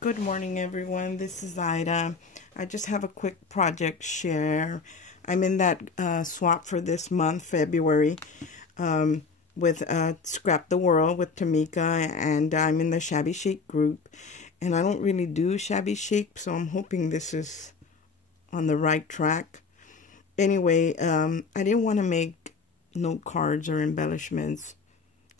Good morning, everyone. This is Ida. I just have a quick project share. I'm in that swap for this month, February, with Scrap the World with Tamika, and I'm in the Shabby Chic group. And I don't really do Shabby Chic, so I'm hoping this is on the right track. Anyway, I didn't want to make note cards or embellishments.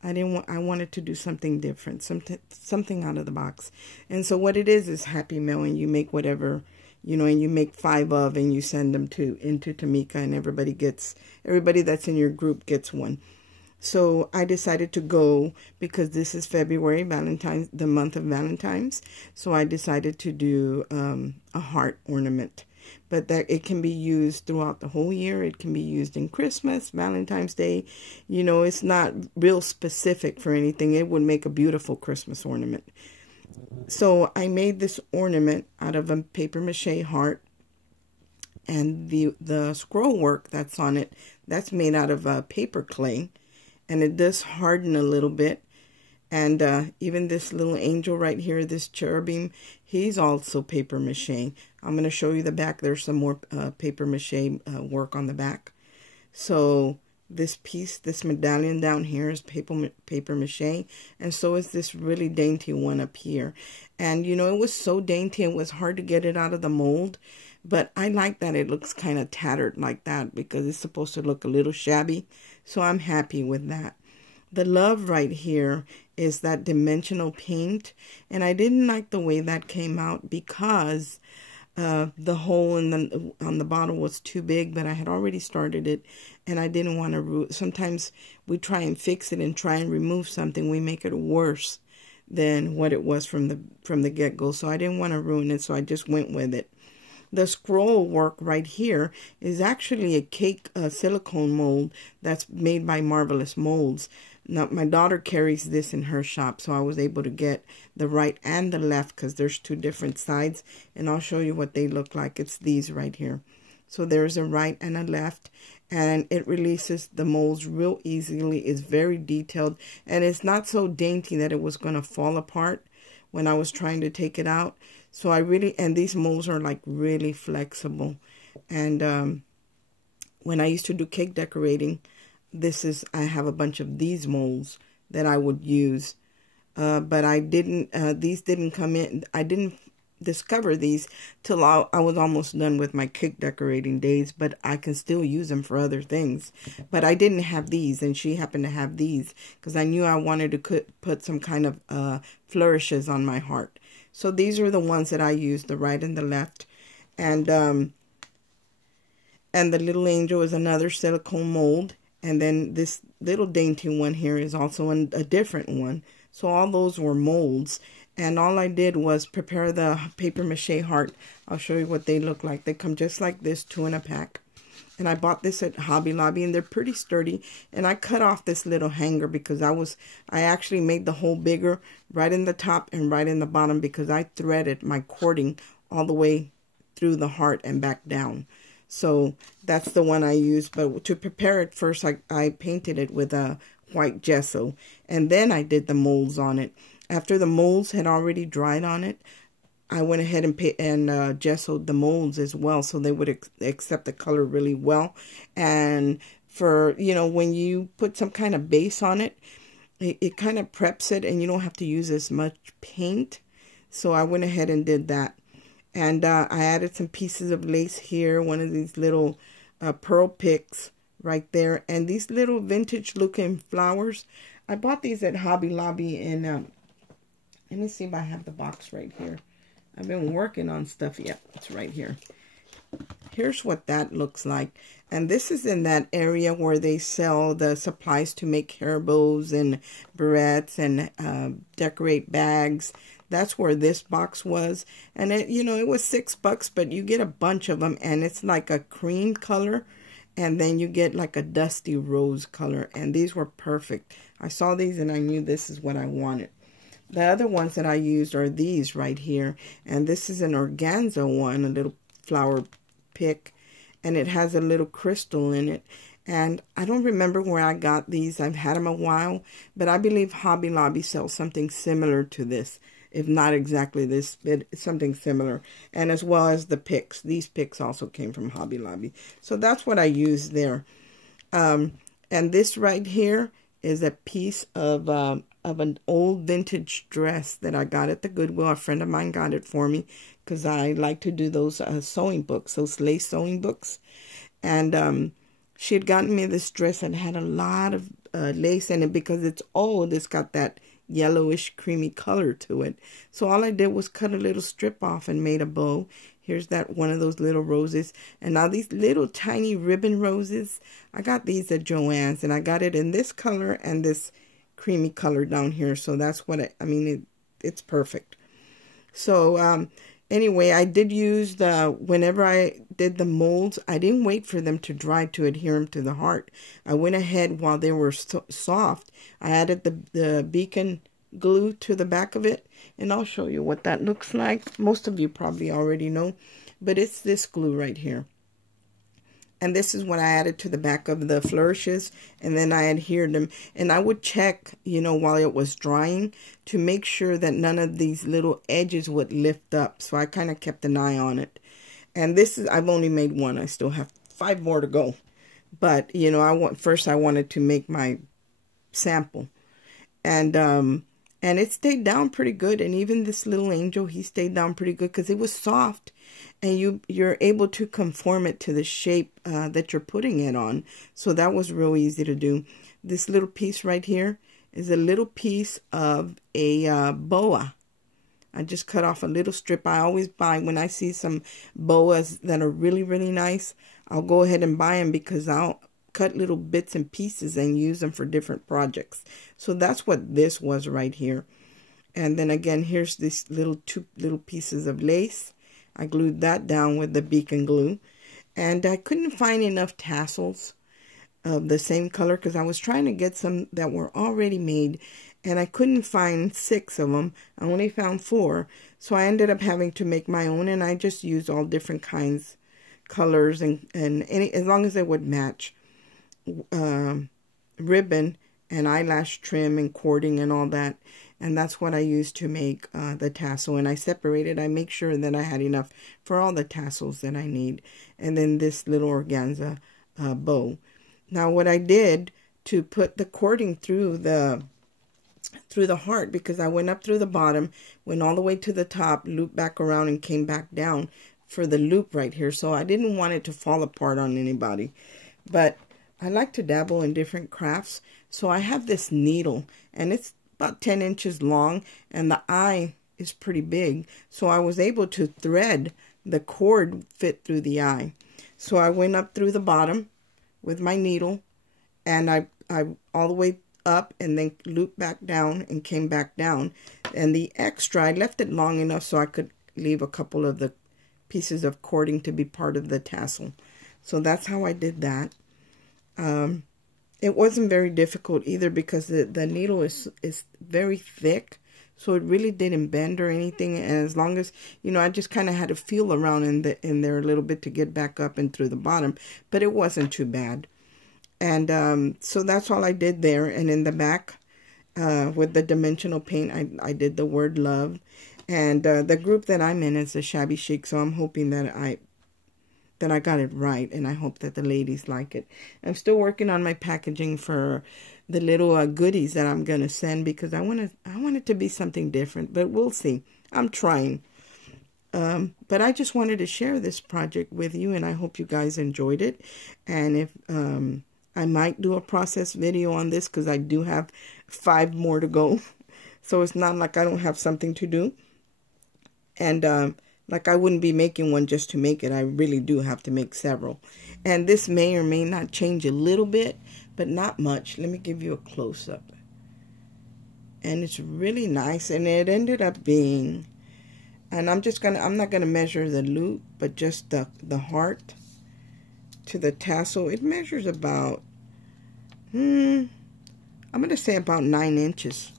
I wanted to do something different, something out of the box. And so what it is Happy Mail, and you make whatever, and you make 5 of, and you send them into Tamika, and everybody that's in your group gets one. So I decided to go, because this is February, the month of Valentine's. So I decided to do a heart ornament. But that it can be used throughout the whole year. It can be used in Christmas, Valentine's Day. It's not real specific for anything. It would make a beautiful Christmas ornament. So I made this ornament out of a paper mache heart. And the scroll work that's on it, that's made out of paper clay. And it does harden a little bit. And even this little angel right here, this cherubim, he's also paper mache. I'm going to show you the back. There's some more paper mache work on the back. So this piece, this medallion down here is paper mache. And so is this really dainty one up here. And, it was so dainty, it was hard to get it out of the mold. But I like that it looks kind of tattered like that, because it's supposed to look a little shabby. So I'm happy with that. The love right here is that dimensional paint, and I didn't like the way that came out because the hole on the bottle was too big, but I had already started it, and I didn't want to sometimes we try and fix it and try and remove something, we make it worse than what it was from the get-go, so I didn't want to ruin it, so I just went with it. The scroll work right here is actually a cake silicone mold that's made by Marvelous Molds. Now, my daughter carries this in her shop, so I was able to get the right and the left because there's 2 different sides, and I'll show you what they look like. It's these right here. So there's a right and a left, and it releases the molds real easily. It's very detailed, and it's not so dainty that it was going to fall apart when I was trying to take it out. So and these molds are like really flexible. And when I used to do cake decorating, I have a bunch of these molds that I would use. But these didn't come in. I didn't discover these till I was almost done with my cake decorating days, but I can still use them for other things. But I didn't have these, and she happened to have these because I knew I wanted to put some kind of flourishes on my heart. So these are the ones that I used, the right and the left. And the little angel is another silicone mold. And then this little dainty one here is also a different one. So all those were molds. And all I did was prepare the paper mache heart. I'll show you what they look like. They come just like this, 2 in a pack. And I bought this at Hobby Lobby, and they're pretty sturdy. And I cut off this little hanger because I actually made the hole bigger right in the top and right in the bottom because I threaded my cording all the way through the heart and back down. So that's the one I used. But to prepare it first, I painted it with a white gesso. And then I did the molds on it. After the molds had already dried on it, I went ahead and gessoed the molds as well, so they would accept the color really well. And for, when you put some kind of base on it, it kind of preps it, and you don't have to use as much paint. So I went ahead and did that. And I added some pieces of lace here, one of these little pearl picks right there, and these little vintage looking flowers. I bought these at Hobby Lobby, and let me see if I have the box right here. I've been working on stuff. Yep, it's right here. Here's what that looks like. And this is in that area where they sell the supplies to make hair bows and barrettes and decorate bags. That's where this box was. And it was $6, but you get a bunch of them, and it's like a cream color. And then you get like a dusty rose color. And these were perfect. I saw these and I knew this is what I wanted. The other ones that I used are these right here. And this is an organza one, a little flower pick. And it has a little crystal in it. And I don't remember where I got these. I've had them a while. But I believe Hobby Lobby sells something similar to this. if not exactly this, but something similar. And as well as the picks. These picks also came from Hobby Lobby. So that's what I used there. And this right here is a piece of an old vintage dress that I got at the Goodwill. A friend of mine got it for me because I like to do those sewing books, those lace sewing books. And she had gotten me this dress and had a lot of lace in it because it's old. It's got that yellowish creamy color to it. So all I did was cut a little strip off and made a bow. Here's that one of those little roses. And now these little tiny ribbon roses, I got these at Joann's, and I got it in this color and this creamy color down here. So that's what I mean, it's perfect. So anyway, I did use whenever I did the molds, I didn't wait for them to dry to adhere them to the heart. I went ahead while they were soft. I added the beacon glue to the back of it, and I'll show you what that looks like. Most of you probably already know, but it's this glue right here. And this is what I added to the back of the flourishes, and then I adhered them. And I would check, you know, while it was drying to make sure that none of these little edges would lift up. So I kind of kept an eye on it. And this is, I've only made one. I still have 5 more to go. But, you know, first I wanted to make my sample. And it stayed down pretty good. And even this little angel, he stayed down pretty good because it was soft. And you're able to conform it to the shape that you're putting it on. So that was real easy to do. This little piece right here is a little piece of a boa. I just cut off a little strip. I always buy, when I see some boas that are really, really nice, I'll go ahead and buy them because I'll cut little bits and pieces and use them for different projects. So that's what this was right here. And then again, here's this two little pieces of lace. I glued that down with the beacon glue. And I couldn't find enough tassels of the same color because I was trying to get some that were already made. And I couldn't find 6 of them. I only found 4. So I ended up having to make my own. And I just used all different kinds, colors, and any, as long as they would match. Ribbon and eyelash trim and cording and all that, and that's what I used to make the tassel. And I separated, I make sure that I had enough for all the tassels that I need. And then this little organza bow. Now what I did to put the cording through the heart, because I went up through the bottom, went all the way to the top, looped back around and came back down for the loop right here. So I didn't want it to fall apart on anybody, but I like to dabble in different crafts. So I have this needle, and it's about 10 inches long, and the eye is pretty big. So I was able to thread the cord fit through the eye. So I went up through the bottom with my needle, and I all the way up and then looped back down and came back down. And the extra, I left it long enough so I could leave a couple of the pieces of cording to be part of the tassel. So that's how I did that. It wasn't very difficult either because the needle is very thick, so it really didn't bend or anything. And as long as, you know, I just kind of had to feel around in there a little bit to get back up and through the bottom, but it wasn't too bad. And so that's all I did there. And in the back, with the dimensional paint, I did the word love. And the group that I'm in is the Shabby Chic, so I'm hoping that I got it right, and I hope that the ladies like it. I'm still working on my packaging for the little goodies that I'm going to send, because I want it to be something different, but we'll see. I'm trying. But I just wanted to share this project with you, and I hope you guys enjoyed it. And if I might do a process video on this, because I do have 5 more to go. So it's not like I don't have something to do. And like I wouldn't be making one just to make it. I really do have to make several. And this may or may not change a little bit, but not much. Let me give you a close-up. And it's really nice. And it ended up being, and I'm not gonna measure the loop, but just the heart to the tassel. It measures about, I'm gonna say about 9 inches.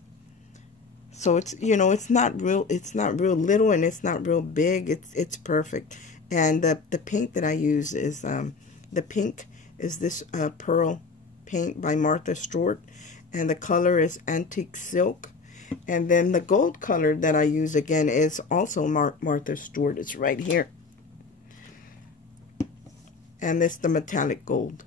So it's, you know, it's not real little, and it's not real big. It's perfect. And the paint that I use is the pink is this pearl paint by Martha Stewart, and the color is Antique Silk. And then the gold color that I use again is also Martha Stewart. It's right here. And it's the metallic gold.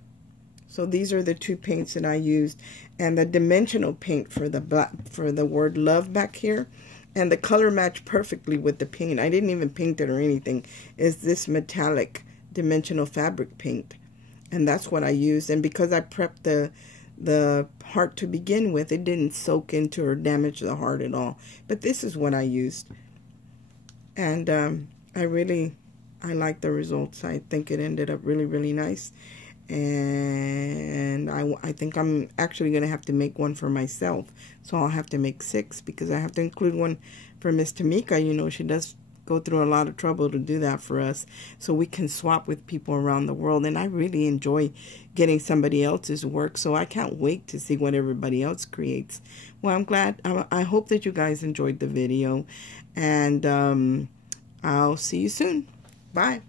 So these are the two paints that I used. And the dimensional paint for the black, for the word love back here. And the color matched perfectly with the paint. I didn't even paint it or anything. Is this metallic dimensional fabric paint. And that's what I used. And because I prepped the heart to begin with, it didn't soak into or damage the heart at all. But this is what I used. And I like the results. I think it ended up really, really nice. And I think I'm actually going to have to make one for myself. So I'll have to make 6 because I have to include one for Miss Tamika. You know, she does go through a lot of trouble to do that for us, so we can swap with people around the world. And I really enjoy getting somebody else's work, so I can't wait to see what everybody else creates. Well, I'm glad. I hope that you guys enjoyed the video, and I'll see you soon. Bye.